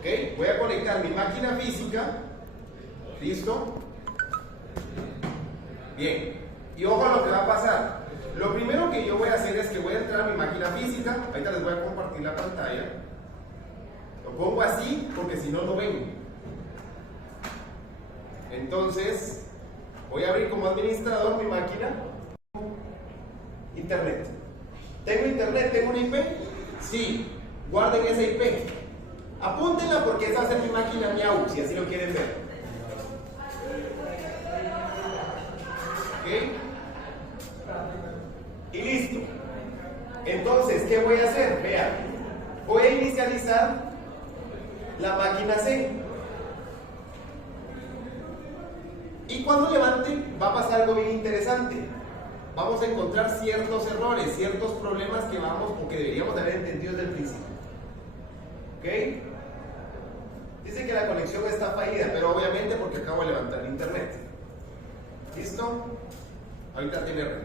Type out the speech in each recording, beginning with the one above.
¿Ok? Voy a conectar mi máquina física. ¿Listo? Bien. Y ojo a lo que va a pasar. Lo primero que yo voy a hacer es que voy a entrar a mi máquina física. Ahorita les voy a compartir la pantalla. Lo pongo así porque si no, no ven. Entonces, voy a abrir como administrador mi máquina. Internet. ¿Tengo internet? ¿Tengo una IP? Sí. Guarden esa IP. Apúntenla porque esa va a ser mi máquina Miau, si así lo quieren ver. ¿Ok? Y listo. Entonces, ¿qué voy a hacer? Vean. Voy a inicializar la máquina C. Y cuando levante, va a pasar algo bien interesante. Vamos a encontrar ciertos errores, ciertos problemas que vamos o que deberíamos haber entendido desde el principio. ¿Ok? Dice que la conexión está fallida, pero obviamente porque acabo de levantar el internet. ¿Listo? Ahorita tiene red.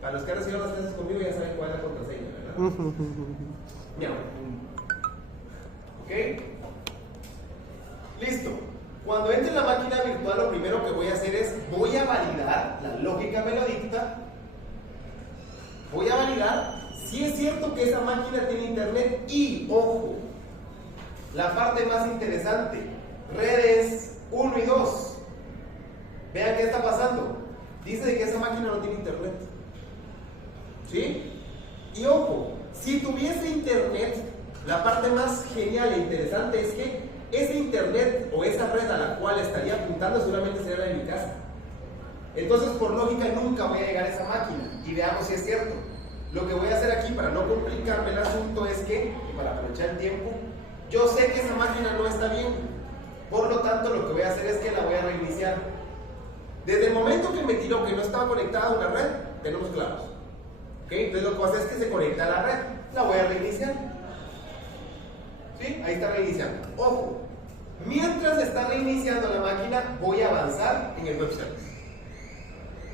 Para los que han recibido las clases conmigo ya saben cuál es la contraseña, ¿verdad? Miau. ¿Ok? Listo. Cuando entre en la máquina virtual, lo primero que voy a hacer es, voy a validar, la lógica me lo dicta, voy a validar si es cierto que esa máquina tiene internet y, ojo, la parte más interesante, redes 1 y 2. Vean qué está pasando. Dice que esa máquina no tiene internet. ¿Sí? Y ojo, si tuviese internet, la parte más genial e interesante es que ese internet o esa red a la cual estaría apuntando seguramente sería la de mi casa. Entonces, por lógica, nunca voy a llegar a esa máquina. Y veamos si es cierto. Lo que voy a hacer aquí para no complicarme el asunto es que, y para aprovechar el tiempo, yo sé que esa máquina no está bien. Por lo tanto, lo que voy a hacer es que la voy a reiniciar. Desde el momento que me tiró que no estaba conectada a una red, tenemos claros. ¿Ok? Entonces, lo que voy a hacer es que se conecta a la red. La voy a reiniciar. ¿Sí? Ahí está reiniciando. Ojo, mientras está reiniciando la máquina, voy a avanzar en el web service.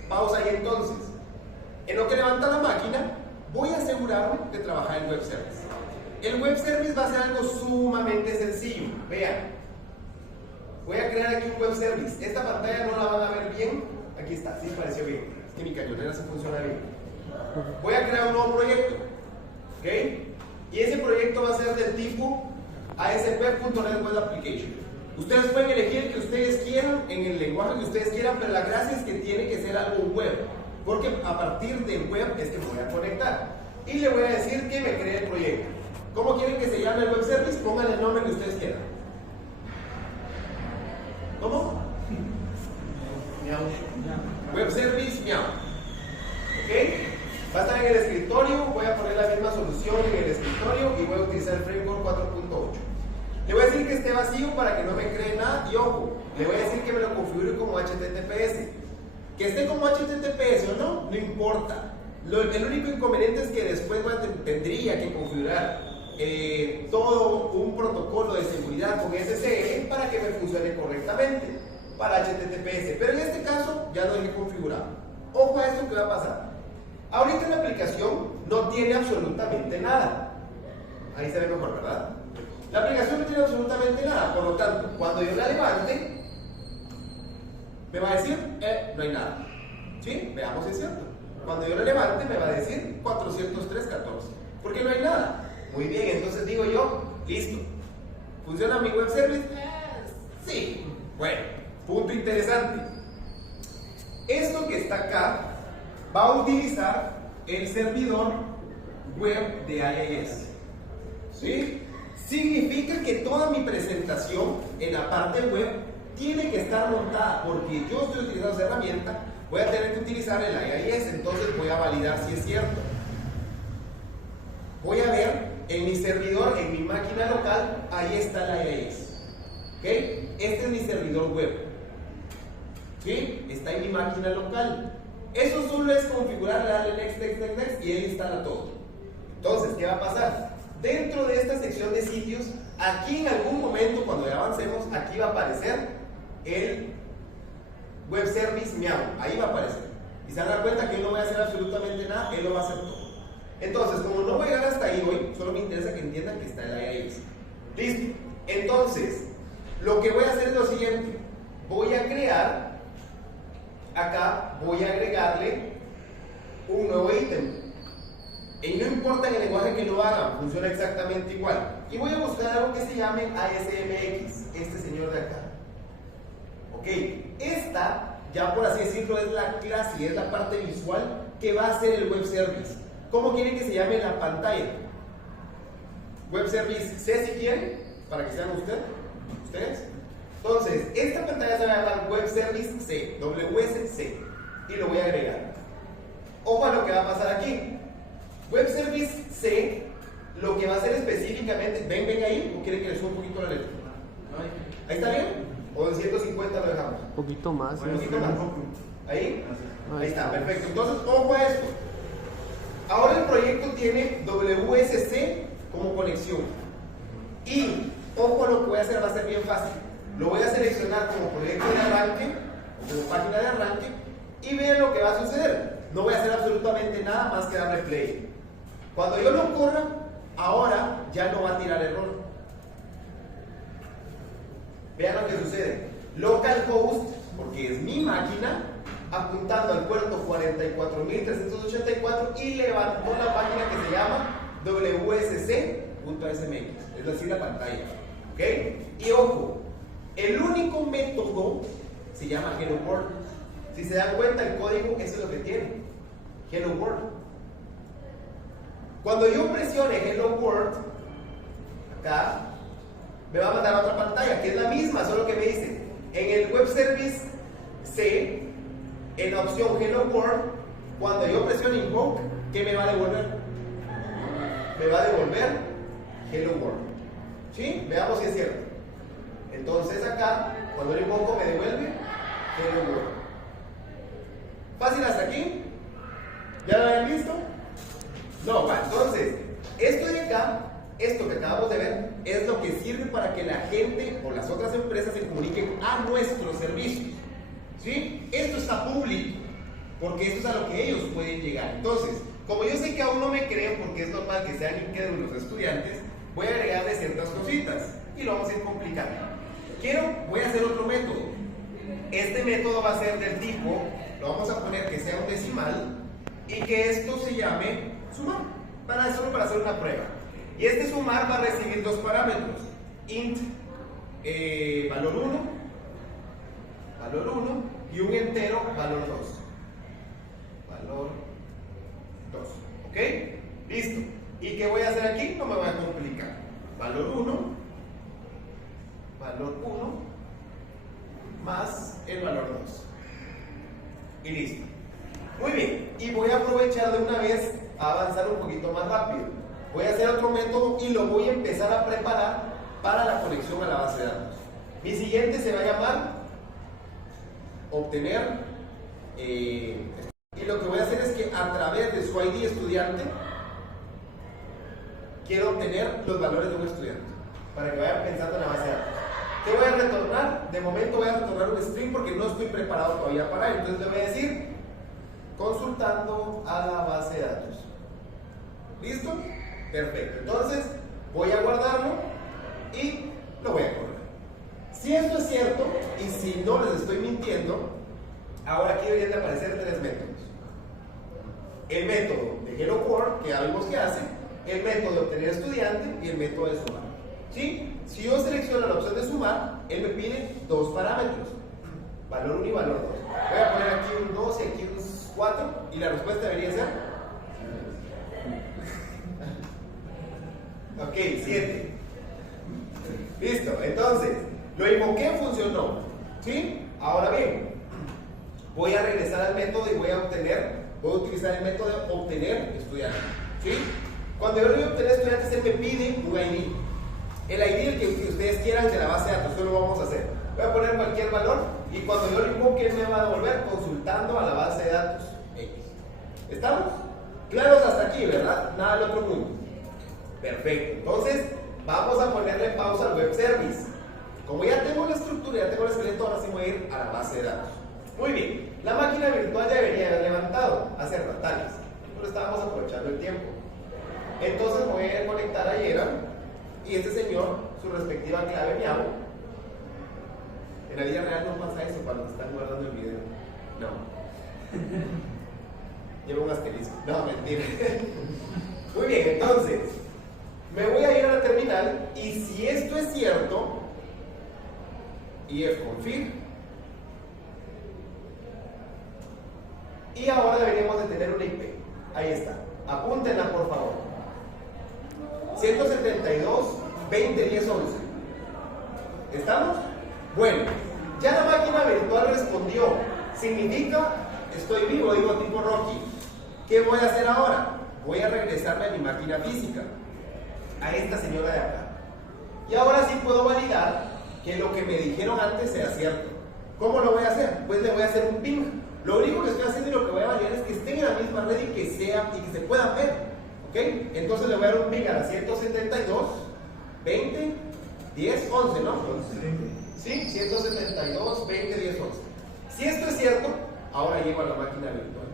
Pausa ahí entonces. En lo que levanta la máquina, voy a asegurarme de trabajar en web service. El web service va a ser algo sumamente sencillo. Vean, voy a crear aquí un web service. Esta pantalla no la van a ver bien. Aquí está, sí pareció bien. Es que mi cañonera sí funciona bien. Voy a crear un nuevo proyecto. ¿Ok? Y ese proyecto va a ser del tipo ASP.NET Web Application. Ustedes pueden elegir el que ustedes quieran, en el lenguaje que ustedes quieran, pero la gracia es que tiene que ser algo web, porque a partir de web es que me voy a conectar. Y le voy a decir que me cree el proyecto. ¿Cómo quieren que se llame el web service? Pónganle el nombre que ustedes quieran. ¿Cómo? Miau. Web service Miau. ¿Ok? Va a estar en el escritorio, voy a poner la misma solución en el escritorio y voy a utilizar el framework 4.8. Le voy a decir que esté vacío para que no me cree nada y ojo, le voy a decir que me lo configure como HTTPS. Que esté como HTTPS o no, no importa. El único inconveniente es que después tendría que configurar todo un protocolo de seguridad con SSL para que me funcione correctamente para HTTPS. Pero en este caso ya lo dejé configurado. Ojo a esto que va a pasar. Ahorita la aplicación no tiene absolutamente nada. Ahí se ve mejor, ¿verdad? La aplicación no tiene absolutamente nada. Por lo tanto, cuando yo la levante, me va a decir, no hay nada. ¿Sí? Veamos si es cierto. Cuando yo la levante, me va a decir 403.14. Porque no hay nada. Muy bien, entonces digo yo, listo. ¿Funciona mi web service? Sí. Bueno, punto interesante. Esto que está acá va a utilizar el servidor web de IIS. ¿Sí? Significa que toda mi presentación en la parte web tiene que estar montada, porque yo estoy utilizando esa herramienta, voy a tener que utilizar el IIS, entonces voy a validar si es cierto. Voy a ver en mi servidor, en mi máquina local, ahí está el IIS. ¿Ok? Este es mi servidor web. ¿Sí? Está en mi máquina local. Eso solo es configurar, darle next, next, next, next y él instala todo. Entonces, ¿qué va a pasar? Dentro de esta sección de sitios, aquí en algún momento, cuando ya avancemos, aquí va a aparecer el web service Miau. Ahí va a aparecer. Y se van a dar cuenta que él no va a hacer absolutamente nada, él lo va a hacer todo. Entonces, como no voy a llegar hasta ahí hoy, solo me interesa que entiendan que está el IIS. Listo. Entonces, lo que voy a hacer es lo siguiente. Voy a crear, acá voy a agregarle un nuevo ítem. Y no importa en el lenguaje que lo hagan, funciona exactamente igual. Y voy a buscar algo que se llame ASMX, este señor de acá. Ok, esta, ya por así decirlo, es la clase, es la parte visual que va a hacer el web service. ¿Cómo quieren que se llame la pantalla? Web service C si quieren, para que sean ustedes. Entonces, esta pantalla se va a llamar Web Service C, WSC, y lo voy a agregar. Ojo a lo que va a pasar aquí. Web Service C, lo que va a hacer específicamente, ven ahí, o quieren que le suba un poquito la letra. ¿Ahí está bien? ¿O en 150 lo dejamos? Un poquito más. Un poquito más. ¿Ahí? Ahí está, perfecto. Entonces, ojo a esto. Ahora el proyecto tiene WSC como conexión. Y, ojo a lo que voy a hacer, va a ser bien fácil. Lo voy a seleccionar como proyecto de arranque, como página de arranque, y vean lo que va a suceder. No voy a hacer absolutamente nada más que darle play. Cuando yo lo corra, ahora ya no va a tirar error. Vean lo que sucede. Localhost, porque es mi máquina, apuntando al puerto 44.384 y levantó la página que se llama wsc.smx, es decir, la pantalla. ¿Ok? Y ojo, el único método se llama Hello World. Si se dan cuenta, el código, eso es lo que tiene. Hello World. Cuando yo presione Hello World, acá, me va a mandar a otra pantalla, que es la misma, solo que me dice, en el Web Service C, en la opción Hello World, cuando yo presione Invoke, ¿qué me va a devolver? Me va a devolver Hello World. ¿Sí? Veamos si es cierto. Entonces acá, cuando lo invoco, me devuelve Hello World. ¿Fácil hasta aquí? ¿Ya lo habían visto? No, bueno, entonces, esto de acá, esto que acabamos de ver, es lo que sirve para que la gente o las otras empresas se comuniquen a nuestros servicios. ¿Sí? Esto está público, porque esto es a lo que ellos pueden llegar. Entonces, como yo sé que aún no me creen, porque es normal que sean incrédulos los estudiantes, voy a agregarle ciertas cositas y lo vamos a ir complicando. Voy a hacer otro método. Este método va a ser del tipo, lo vamos a poner que sea un decimal y que esto se llame sumar, solo para hacer una prueba. Y este sumar va a recibir dos parámetros, int valor 1 y un entero valor 2. ¿Ok? Listo. ¿Y qué voy a hacer aquí? No me voy a complicar. Valor 1 más el valor 2. Y listo. Muy bien. Y voy a aprovechar de una vez a avanzar un poquito más rápido. Voy a hacer otro método y lo voy a empezar a preparar para la conexión a la base de datos. Mi siguiente se va a llamar obtener. Y lo que voy a hacer es que a través de su ID estudiante quiero obtener los valores de un estudiante para que vayan pensando en la base de datos. ¿Qué voy a retornar? De momento voy a retornar un string porque no estoy preparado todavía para él. Entonces le voy a decir consultando a la base de datos. ¿Listo? Perfecto. Entonces voy a guardarlo y lo voy a correr. Si esto es cierto y si no les estoy mintiendo, ahora aquí deberían de aparecer tres métodos. El método de Hello World, que ya vimos que hace, el método de obtener estudiante y el método de sumar. ¿Sí? Si yo selecciono la opción de sumar, él me pide dos parámetros, valor 1 y valor 2. Voy a poner aquí un 2 y aquí un 4 y la respuesta debería ser ok, 7. Listo, entonces lo invoqué, funcionó. ¿Sí? Ahora bien, voy a regresar al método y voy a utilizar el método de obtener estudiantes. ¿Sí? Cuando yo le voy a obtener estudiantes, él me pide un ID. El ID el que ustedes quieran de la base de datos, eso lo vamos a hacer. Voy a poner cualquier valor y cuando yo lo invoque, él me va a devolver consultando a la base de datos X. ¿Estamos? Claros hasta aquí, ¿verdad? Nada del otro mundo. Perfecto. Entonces, vamos a ponerle pausa al web service. Como ya tengo la estructura, ya tengo el esqueleto, ahora sí voy a ir a la base de datos. Muy bien. La máquina virtual debería haber levantado hace ratales, pero estábamos aprovechando el tiempo. Entonces voy a conectar a Jera y este señor su respectiva clave miau. En la vida real no pasa eso cuando te están guardando el video. No. Lleva un asterisco. No, mentira. Muy bien, entonces me voy a ir a la terminal y si esto es cierto, ifconfig, y ahora deberíamos de tener una IP. Ahí está. Apúntenla por favor. 172.20.10.11. ¿Estamos? Bueno, ya la máquina virtual respondió. Significa, estoy vivo, digo tipo Rocky. ¿Qué voy a hacer ahora? Voy a regresarme a mi máquina física, a esta señora de acá. Y ahora sí puedo validar que lo que me dijeron antes sea cierto. ¿Cómo lo voy a hacer? Pues le voy a hacer un ping. Lo único que estoy haciendo y lo que voy a validar es que estén en la misma red y que sea y que se puedan ver. ¿Ok? Entonces le voy a dar un ping a la 172.20.10.11, ¿no? Sí, 172.20.10.11. Si esto es cierto, ahora llego a la máquina virtual.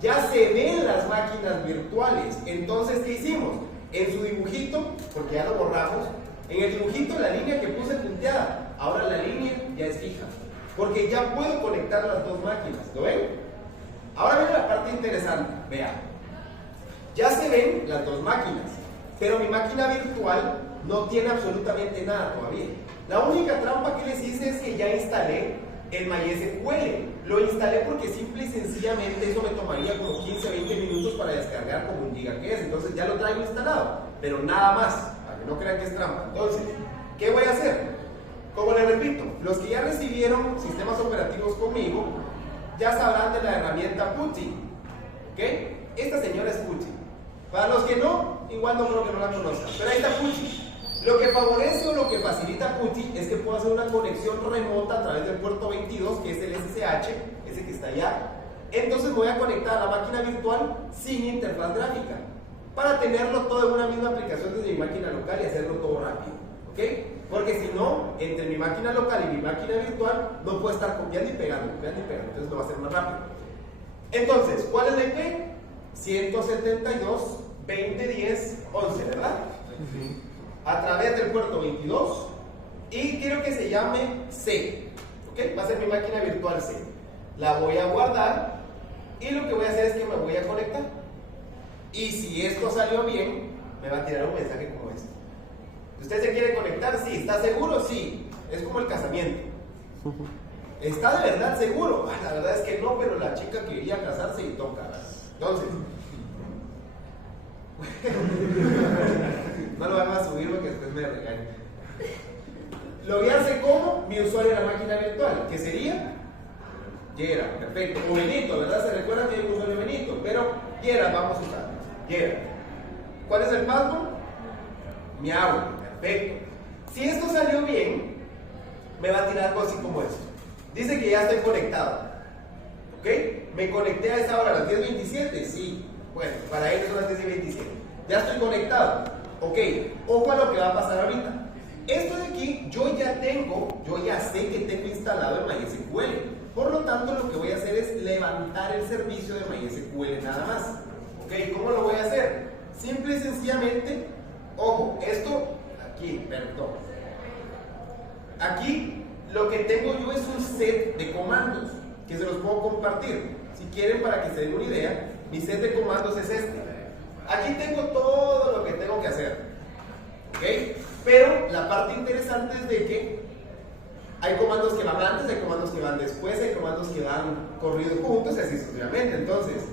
Ya se ven las máquinas virtuales. Entonces, ¿qué hicimos? En su dibujito, porque ya lo borramos, en el dibujito la línea que puse punteada, ahora la línea ya es fija, porque ya puedo conectar las dos máquinas. ¿Lo ven? Ahora ven la parte interesante. Vean. Ya se ven las dos máquinas, pero mi máquina virtual no tiene absolutamente nada todavía. La única trampa que les hice es que ya instalé el MySQL. Lo instalé porque simple y sencillamente eso me tomaría como 15-20 minutos para descargar como 1 giga que es. Entonces ya lo traigo instalado, pero nada más, para que no crean que es trampa. Entonces, ¿qué voy a hacer? Como les repito, los que ya recibieron sistemas operativos conmigo ya sabrán de la herramienta PuTTY. ¿Ok? Esta señora es PuTTY. Para los que no, igual no creo que no la conozcan, pero ahí está PuTTY. Lo que favorece o lo que facilita PuTTY es que puedo hacer una conexión remota a través del puerto 22, que es el SSH, ese que está allá. Entonces voy a conectar a la máquina virtual sin interfaz gráfica, para tenerlo todo en una misma aplicación desde mi máquina local y hacerlo todo rápido. ¿Ok? Porque si no, entre mi máquina local y mi máquina virtual, no puedo estar copiando y pegando, entonces lo va a hacer más rápido. Entonces, ¿cuál es la IP? 172.20.10.11, ¿verdad? Sí. A través del puerto 22 y quiero que se llame C. ¿Ok? Va a ser mi máquina virtual C. La voy a guardar y lo que voy a hacer es que me voy a conectar. Y si esto salió bien, me va a tirar un mensaje como este. ¿Usted se quiere conectar? Sí. ¿Está seguro? Sí. Es como el casamiento. ¿Está de verdad seguro? La verdad es que no, pero la chica quería casarse y toca. Entonces, no lo van a subir porque después me regañan. Loguearse como mi usuario en la máquina virtual, que sería Yera, perfecto. O Benito, ¿verdad? Se recuerda que hay un usuario Benito, pero Yera vamos a usar. Yera. ¿Cuál es el password? Miau, perfecto. Si esto salió bien, me va a tirar algo así como esto. Dice que ya estoy conectado. ¿Ok? Me conecté a esa hora, a las 10:27, sí. Bueno, para ellos son las 10:27. Ya estoy conectado. Ok, ojo a lo que va a pasar ahorita. Esto de aquí, yo ya sé que tengo instalado el MySQL. Por lo tanto, lo que voy a hacer es levantar el servicio de MySQL nada más. Ok, ¿cómo lo voy a hacer? Simple y sencillamente, ojo, esto, aquí, perdón. Aquí, lo que tengo yo es un set de comandos que se los puedo compartir. Si quieren, para que se den una idea, mi set de comandos es este. Aquí tengo todo lo que tengo que hacer. ¿Ok? Pero la parte interesante es de que hay comandos que van antes, hay comandos que van después, hay comandos que van corridos juntos y así sucesivamente. Entonces,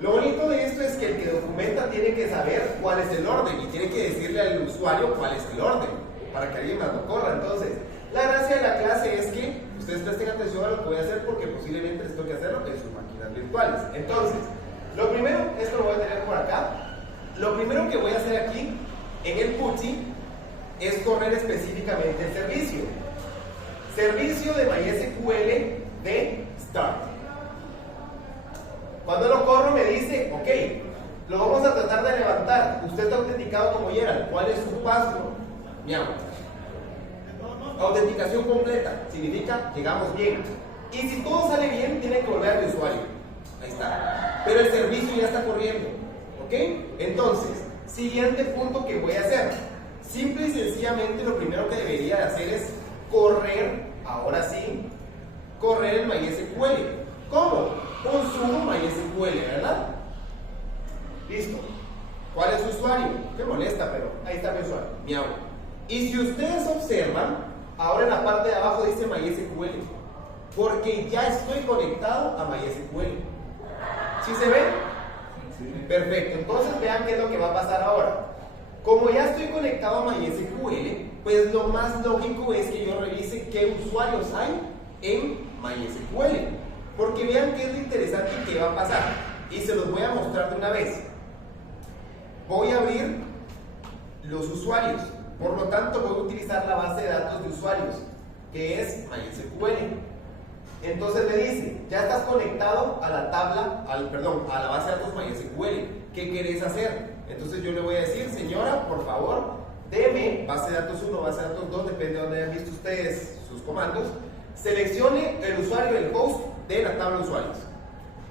lo bonito de esto es que el que documenta tiene que saber cuál es el orden y tiene que decirle al usuario cuál es el orden para que alguien más lo corra. Entonces, la gracia de la clase es que ustedes presten atención a lo que voy a hacer porque posiblemente les toque hacerlo en sus máquinas virtuales. Entonces, lo primero, esto lo voy a tener por acá. Lo primero que voy a hacer aquí en el PuTTY es correr específicamente el servicio. Servicio de MySQL de Start. Cuando lo corro me dice, ok, lo vamos a tratar de levantar. Usted está autenticado como Gerald. ¿Cuál es su password? Miau. Autenticación completa. Significa llegamos bien. Y si todo sale bien, tiene que volver al usuario. Ahí está. Pero el servicio ya está corriendo. ¿Ok? Entonces, siguiente punto que voy a hacer. Simple y sencillamente lo primero que debería de hacer es correr, ahora sí, correr el MySQL. ¿Cómo? Un sudo MySQL, ¿verdad? Listo. ¿Cuál es su usuario? Qué molesta, pero ahí está mi usuario, miau. Y si ustedes observan, ahora en la parte de abajo dice MySQL, porque ya estoy conectado a MySQL. ¿Sí se ve? Sí. Perfecto. Entonces vean qué es lo que va a pasar ahora. Como ya estoy conectado a MySQL, pues lo más lógico es que yo revise qué usuarios hay en MySQL. Porque vean qué es lo interesante que va a pasar. Y se los voy a mostrar de una vez. Voy a abrir los usuarios. Por lo tanto, voy a utilizar la base de datos de usuarios, que es MySQL. Entonces me dice, ya estás conectado a la tabla, a la base de datos MySQL. ¿Qué querés hacer? Entonces yo le voy a decir, señora, por favor, deme base de datos 1, base de datos 2, depende de donde hayan visto ustedes sus comandos. Seleccione el usuario, el host de la tabla de usuarios.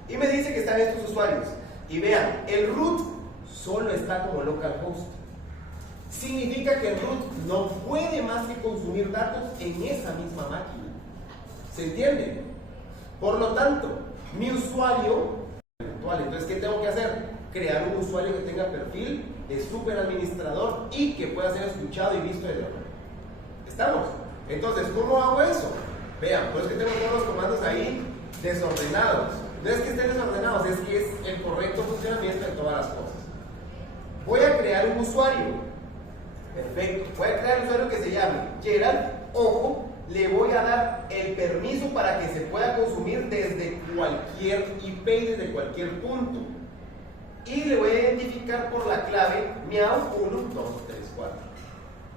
Y me dice que están estos usuarios. Y vean, el root solo está como localhost. Significa que el root no puede más que consumir datos en esa misma máquina. ¿Se entiende? Por lo tanto, mi usuario virtual. Entonces, ¿qué tengo que hacer? Crear un usuario que tenga perfil de super administrador y que pueda ser escuchado y visto desde otro. ¿Estamos? Entonces, ¿cómo hago eso? Vean, pues que tengo todos los comandos ahí desordenados. No es que estén desordenados, es que es el correcto funcionamiento de todas las cosas. Voy a crear un usuario. Perfecto. Voy a crear un usuario que se llame Gerald. Ojo, le voy a dar el permiso para que se pueda consumir desde cualquier IP, desde cualquier punto. Y le voy a identificar por la clave miau 1, 2, 3, 4.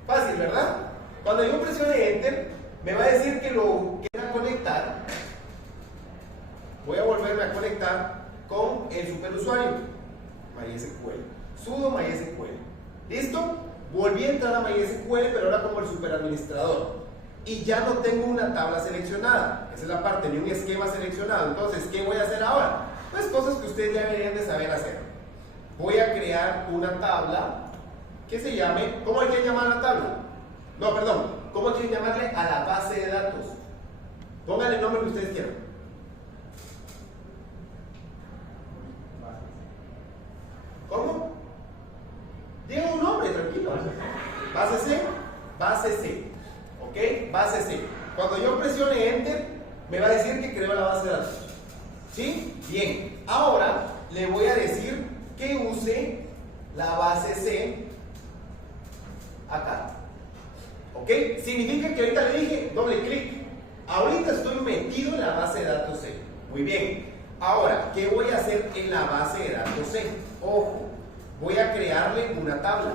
Fácil, ¿verdad? Cuando yo presione Enter, me va a decir que lo quiera conectar. Voy a volverme a conectar con el superusuario MySQL, sudo MySQL. ¿Listo? Volví a entrar a MySQL, pero ahora como el superadministrador. Y ya no tengo una tabla seleccionada. Esa es la parte, ni un esquema seleccionado. Entonces, ¿qué voy a hacer ahora? Pues cosas que ustedes ya deberían de saber hacer. Voy a crear una tabla que se llame, ¿cómo hay que llamar a la tabla? No, perdón, ¿cómo hay que llamarle a la base de datos? Pónganle el nombre que ustedes quieran. ¿Cómo? Diga un nombre, tranquilo. Base C. Base C. ¿Ok? Base C. Cuando yo presione Enter, me va a decir que creo la base de datos. ¿Sí? Bien. Ahora le voy a decir que use la base C acá. ¿Ok? Significa que ahorita le dije doble clic. Ahorita estoy metido en la base de datos C. Muy bien. Ahora, ¿qué voy a hacer en la base de datos C? Ojo, voy a crearle una tabla.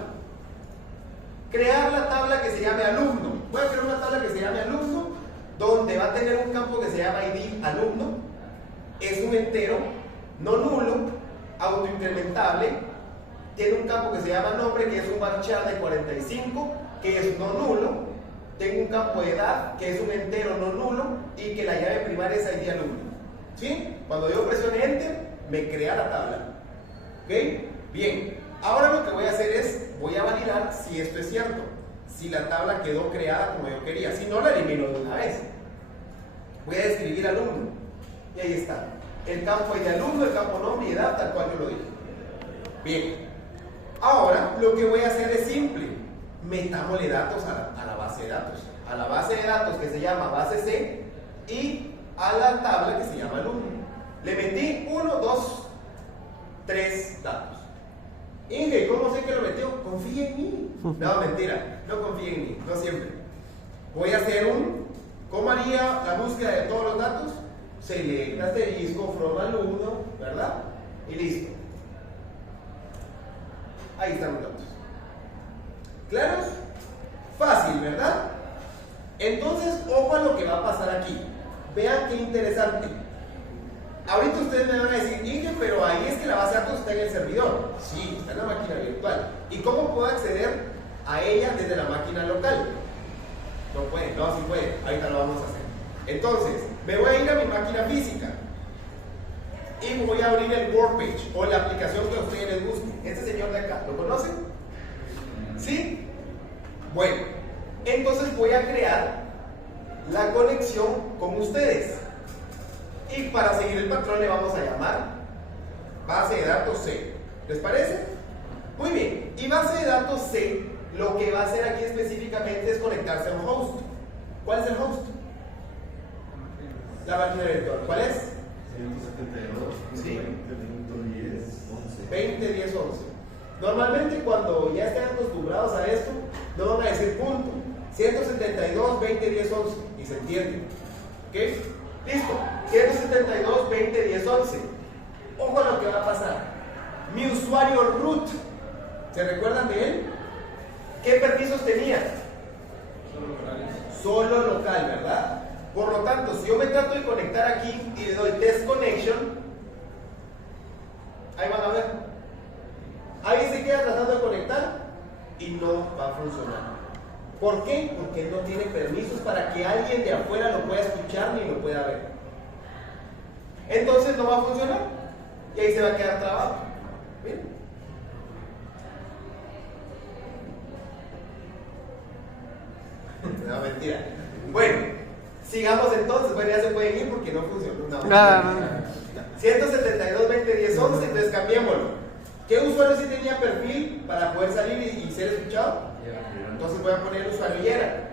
Crear la tabla que se llame alumno. Voy a crear una tabla que se llame alumno, donde va a tener un campo que se llama ID alumno. Es un entero, no nulo, autoincrementable. Tiene un campo que se llama nombre, que es un varchar de 45, que es no nulo. Tengo un campo de edad, que es un entero no nulo, y que la llave primaria es ID alumno. ¿Sí? Cuando yo presione Enter, me crea la tabla. ¿Ok? Bien. Ahora lo que voy a hacer es, voy a validar si esto es cierto. Si la tabla quedó creada como yo quería. Si no, la elimino de una vez. Voy a escribir alumno. Y ahí está. El campo ID alumno, el campo nombre y edad, tal cual yo lo dije. Bien. Ahora, lo que voy a hacer es simple. Metámosle datos a la base de datos. A la base de datos que se llama base C y a la tabla que se llama alumno. Le metí 1, 2, 3 datos. Inge, ¿cómo sé que lo metió? Confía en mí. No, mentira, no confía en mí, no siempre. Voy a hacer ¿cómo haría la búsqueda de todos los datos? Select asterisco from alumno, ¿verdad? Y listo. Ahí están los datos. ¿Claros? Fácil, ¿verdad? Entonces, ojo a lo que va a pasar aquí. Vean qué interesante. Ahorita ustedes me van a decir, Inge, pero ahí es que la base de datos está en el servidor. Sí, está en la máquina virtual. ¿Y cómo puedo acceder a ella desde la máquina local? No puede, no, sí puede. Ahorita lo vamos a hacer. Entonces, me voy a ir a mi máquina física y voy a abrir el workpage o la aplicación que a ustedes les guste. Este señor de acá, ¿lo conocen? ¿Sí? Bueno, Entonces voy a crear la conexión con ustedes. Y para seguir el patrón le vamos a llamar base de datos C. ¿Les parece? Muy bien. Y base de datos C, lo que va a hacer aquí específicamente es conectarse a un host. ¿Cuál es el host? La máquina virtual. ¿Cuál es? 20.10.11. Normalmente cuando ya estén acostumbrados a esto, no van a decir punto. 172.20.10.11 y se entiende. ¿Ok? Listo. 172.20.10.11. Ojo a lo que va a pasar. Mi usuario root, ¿se recuerdan de él? ¿Qué permisos tenía? Solo local, ¿verdad? Por lo tanto, si yo me trato de conectar aquí y le doy test connection, ahí van a ver. Ahí se queda tratando de conectar y no va a funcionar. ¿Por qué? Porque no tiene permisos para que alguien de afuera lo pueda escuchar ni lo pueda ver. Entonces no va a funcionar y ahí se va a quedar trabado. ¿Bien? No, mentira. Bueno, sigamos entonces. Bueno, ya se pueden ir porque no funcionó. No, 172.20.10.11, entonces cambiémoslo. ¿Qué usuario sí tenía perfil para poder salir y ser escuchado? Entonces voy a poner el usuario Yera.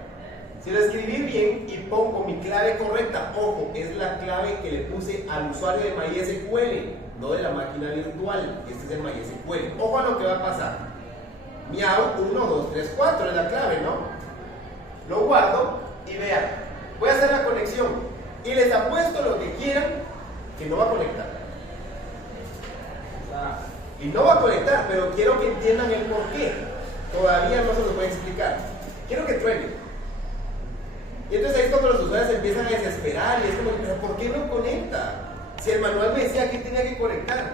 Si lo escribí bien y pongo mi clave correcta, ojo, es la clave que le puse al usuario de MySQL, no de la máquina virtual. Este es el MySQL. Ojo a lo que va a pasar. Miau 1, 2, 3, 4 es la clave, ¿no? Lo guardo y vean, voy a hacer la conexión y les apuesto lo que quieran que no va a conectar. Y no va a conectar, pero quiero que entiendan el por qué. Todavía no se los voy a explicar. Quiero que truene. Y entonces ahí es cuando los usuarios empiezan a desesperar y es como, pero ¿por qué no conecta? Si el manual me decía que tenía que conectar.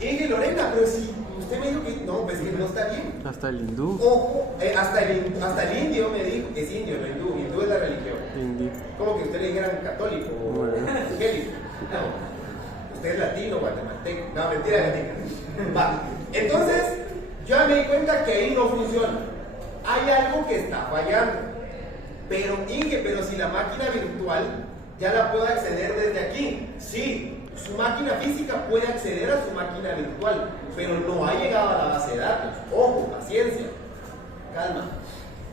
Y dije, Lorena, pero si usted me dijo que no, pues que no está bien. Hasta el hindú. Ojo, hasta el indio me dijo, es indio, no hindú, hindú es la religión. Indio. Como que usted le dijera católico o evangélico. No, usted es latino, guatemalteco. No, mentira, mentira. Va. Entonces, yo me di cuenta que ahí no funciona. Hay algo que está fallando. Pero, Inge, pero si la máquina virtual ya la puedo acceder desde aquí. Sí. Su máquina física puede acceder a su máquina virtual, pero no ha llegado a la base de datos. Ojo, paciencia, calma.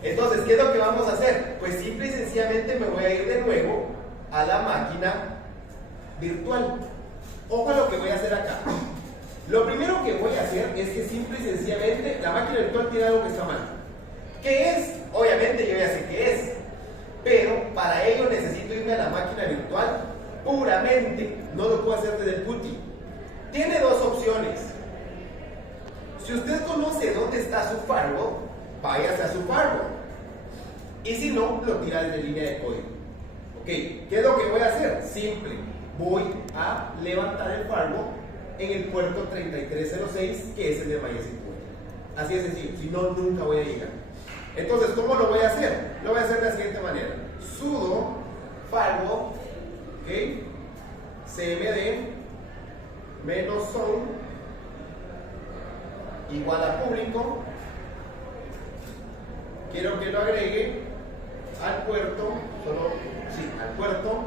Entonces, ¿qué es lo que vamos a hacer? Pues simple y sencillamente me voy a ir de nuevo a la máquina virtual. Ojo a lo que voy a hacer acá. Lo primero que voy a hacer es que simple y sencillamente la máquina virtual tiene algo que está mal. ¿Qué es? Obviamente yo ya sé qué es, pero para ello necesito irme a la máquina virtual puramente, no lo puedo hacer desde el PuTTY. Tiene dos opciones. Si usted conoce dónde está su firewall, váyase a su firewall. Y si no, lo tira desde línea de código. Ok, ¿qué es lo que voy a hacer? Simple, voy a levantar el firewall en el puerto 3306, que es el de MySQL. Así de sencillo, si no, nunca voy a llegar. Entonces, ¿cómo lo voy a hacer? Lo voy a hacer de la siguiente manera. Sudo firewall, ¿ok? cmd -son igual a público. Quiero que lo agregue al puerto, al puerto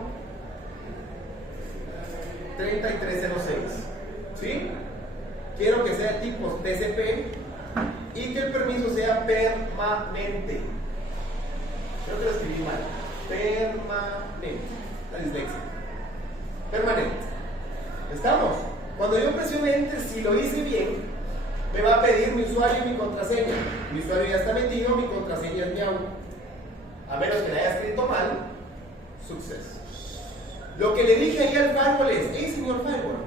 3306, ¿sí? Quiero que sea tipo TCP y que el permiso sea permanente. Creo que lo escribí mal. Permanente. La dislexia. Permanente. ¿Estamos? Cuando yo presione Enter, si lo hice bien, me va a pedir mi usuario y mi contraseña. Mi usuario ya está metido, mi contraseña es miau. A menos que la haya escrito mal, success. Lo que le dije ahí al firewall es, hey señor firewall,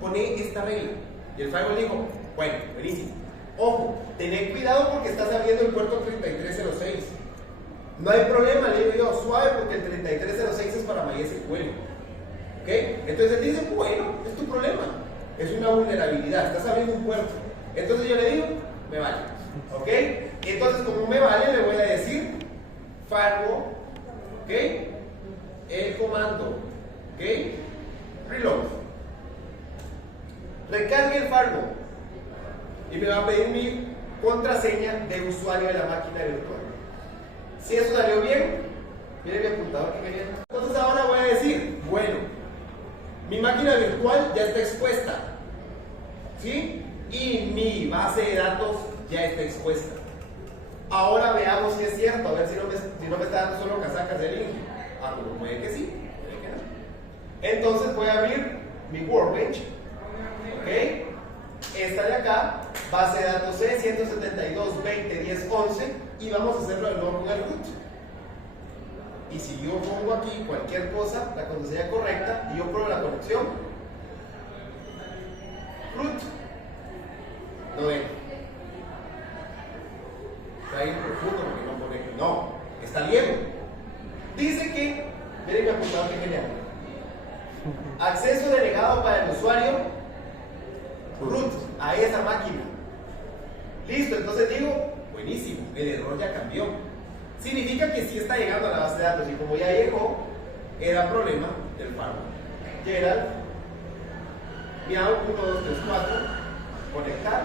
pone esta regla. Y el firewall dijo, bueno, buenísimo. Ojo, tened cuidado porque estás abriendo el puerto 3306. No hay problema, le digo yo, suave porque el 3306 es para MySQL. ¿Ok? Entonces él dice, bueno, es tu problema. Es una vulnerabilidad, estás abriendo un puerto. Entonces yo le digo, me vale. ¿Ok? Entonces como me vale, le voy a decir firewall, ¿ok? El comando, ¿ok? Reload. Recargue el firewall y me va a pedir mi contraseña de usuario de la máquina virtual. Si eso salió bien, miren mi apuntador que quería. Entonces ahora voy a decir, bueno, mi máquina virtual ya está expuesta, ¿sí? Y mi base de datos ya está expuesta. Ahora veamos si es cierto, a ver si no me está dando solo casacas de link. Ah, pues puede que sí, puede que no. Entonces voy a abrir mi Workbench, ¿ok? Esta de acá, base de datos C, 172, 20, 10, 11, y vamos a hacerlo de nuevo con el root. Y si yo pongo aquí cualquier cosa, la contraseña correcta, y yo pruebo la conexión, root, no deja. Está ahí profundo porque no pone que no, está bien. Dice que, miren mi apuntador que genial. Acceso delegado para el usuario root a esa máquina. Listo, entonces digo, buenísimo, el error ya cambió. Significa que sí está llegando a la base de datos y como ya llegó, era problema del firewall. Gerald, miau 1, 2, 3, 4, conectar,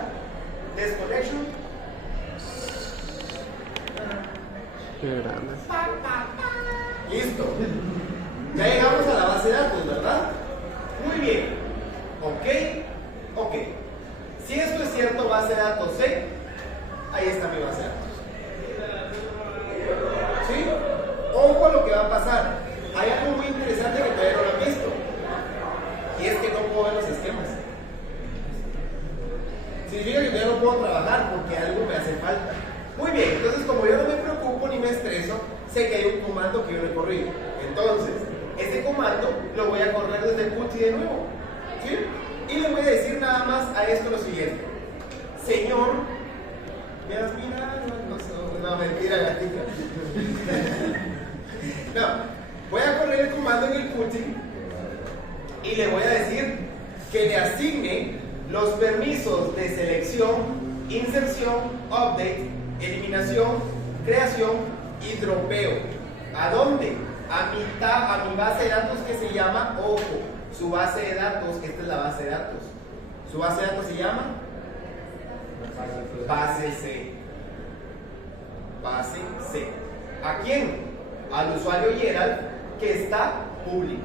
desconnection. Qué grande. Listo. Ya llegamos a la base de datos, ¿verdad? Muy bien. Ok. Si esto es cierto, base de datos C, ahí está mi base de datos. ¿Sí? Ojo a lo que va a pasar. Hay algo muy interesante que todavía no lo han visto. Y es que no puedo ver los esquemas. Significa que todavía no puedo trabajar porque algo me hace falta. Muy bien, entonces como yo no me preocupo ni me estreso, sé que hay un comando que yo no he corrido. Entonces, ese comando lo voy a correr desde PuTTY de nuevo. ¿Sí? Y le voy a decir nada más a esto lo siguiente. Señor, ¿me has mirado? No, mentira, gatita. No, voy a correr el comando en el PuTTY y le voy a decir que le asigne los permisos de selección, inserción, update, eliminación, creación y dropeo. ¿A dónde? A mi base de datos que se llama, ojo, su base de datos, esta es la base de datos. Su base de datos se llama base C. Base C. ¿A quién? Al usuario Gerald, que está público.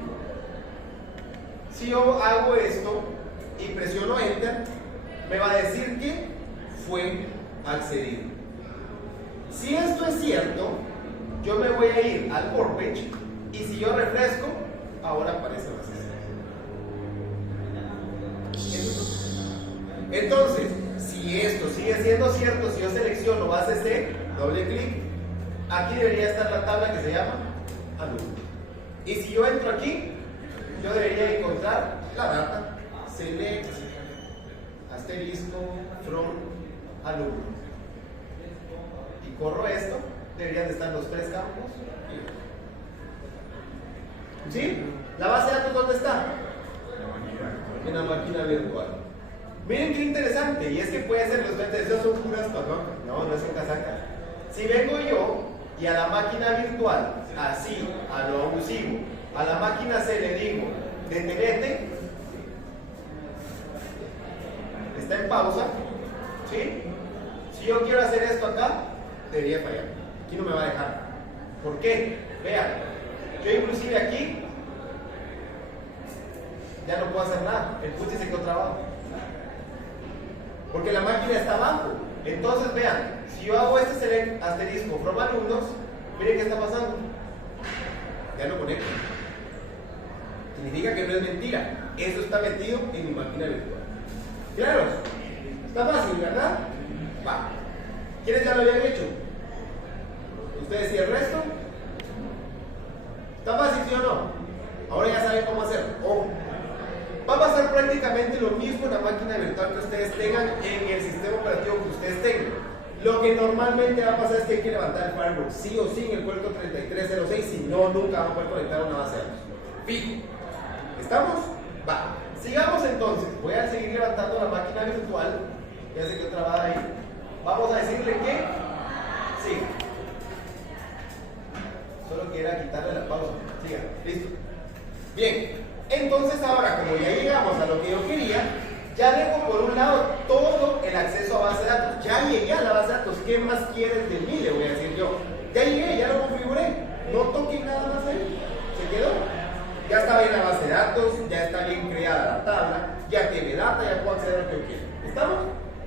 Si yo hago esto y presiono Enter, me va a decir que fue accedido. Si esto es cierto, yo me voy a ir al Workbench y si yo refresco, ahora aparece base C. Entonces, si esto sigue siendo cierto, si yo selecciono base C, doble clic, aquí debería estar la tabla que se llama alumno. Y si yo entro aquí, yo debería encontrar la data, select, asterisco, from, alumno. Y corro esto, deberían de estar los tres campos. ¿Sí? ¿La base de datos dónde está? En la máquina virtual. Miren qué interesante, y es que puede ser, los esos son puras palocas, no son casacas. Si vengo yo y a la máquina virtual, así, a lo abusivo, a la máquina C le digo, detenete, está en pausa, ¿sí? Si yo quiero hacer esto acá, debería fallar. Aquí no me va a dejar. ¿Por qué? Vean, yo inclusive aquí ya no puedo hacer nada. El PuTTY se quedó trabado. Porque la máquina está abajo. Entonces vean, si yo hago este select asterisco from alumnos, miren qué está pasando. Ya no conecta. Significa que no es mentira. Eso está metido en mi máquina virtual. Claro, está fácil, ¿verdad? Va. ¿Quiénes ya lo habían hecho? ¿Ustedes y el resto? ¿Está fácil, sí o no? Ahora ya saben cómo hacer. Ojo. Va a pasar prácticamente lo mismo en la máquina virtual que ustedes tengan en el sistema operativo que ustedes tengan. Lo que normalmente va a pasar es que hay que levantar el firewall sí o sí en el puerto 3306, si no, nunca van a poder conectar una base de datos. Fijo. ¿Estamos? Va. Sigamos entonces. Voy a seguir levantando la máquina virtual. Ya se quedó trabada ahí. Vamos a decirle que sí. Solo quiera quitarle la pausa. Siga. Listo. Bien. Entonces ahora, como ya llegamos a lo que yo quería, ya dejo por un lado todo el acceso a base de datos. Ya llegué a la base de datos. ¿Qué más quieres de mí? Le voy a decir yo. Ya llegué, ya lo configuré. No toquen nada más ahí. ¿Se quedó? Ya está bien la base de datos, ya está bien creada la tabla, ya tiene data, ya puedo acceder a lo que yo quiera. ¿Estamos?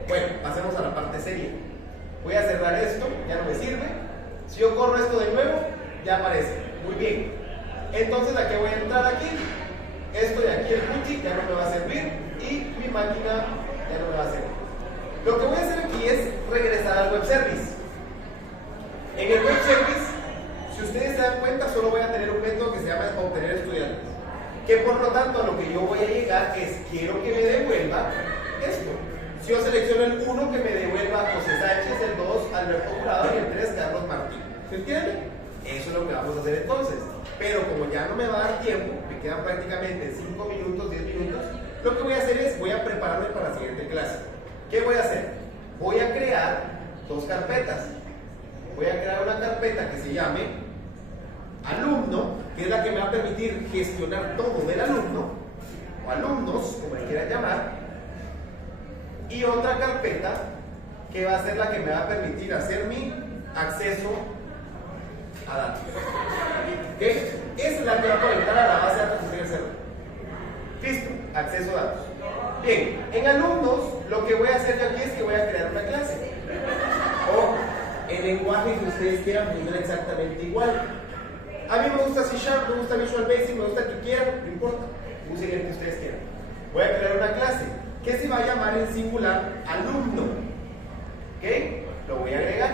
Bueno, pasemos a la parte seria. Voy a cerrar esto, ya no me sirve. Si yo corro esto de nuevo, ya aparece. Muy bien. Entonces, ¿a qué voy a entrar aquí? Esto de aquí, el cookie, ya no me va a servir y mi máquina ya no me va a servir. Lo que voy a hacer aquí es regresar al web service. En el web service, si ustedes se dan cuenta, solo voy a tener un método que se llama obtener estudiantes. Que por lo tanto, a lo que yo voy a llegar es, quiero que me devuelva esto. Si yo selecciono el 1, que me devuelva a José Sánchez, el 2, Alberto Jurado y el 3, Carlos Martín. ¿Se entiende? Eso es lo que vamos a hacer entonces. Pero como ya no me va a dar tiempo, me quedan prácticamente 5 minutos, 10 minutos, lo que voy a hacer es, voy a prepararme para la siguiente clase. ¿Qué voy a hacer? Voy a crear 2 carpetas. Voy a crear una carpeta que se llame alumno, que es la que me va a permitir gestionar todo del alumno, o alumnos, como le quieran llamar, y otra carpeta que va a ser la que me va a permitir hacer mi acceso a datos. ¿Okay? Esa es la que va a conectar a la base de datos que ustedes hacer. Listo, acceso a datos. Bien, en alumnos, lo que voy a hacer yo aquí es que voy a crear una clase. O el lenguaje que ustedes quieran funciona exactamente igual. A mí me gusta C#, me gusta Visual Basic, me gusta el que quieran, no importa. Usen el que ustedes quieran. Voy a crear una clase que se va a llamar en singular alumno. ¿Ok? Lo voy a agregar.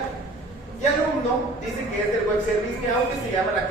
Y alumno dice que es del web service que aunque se llama la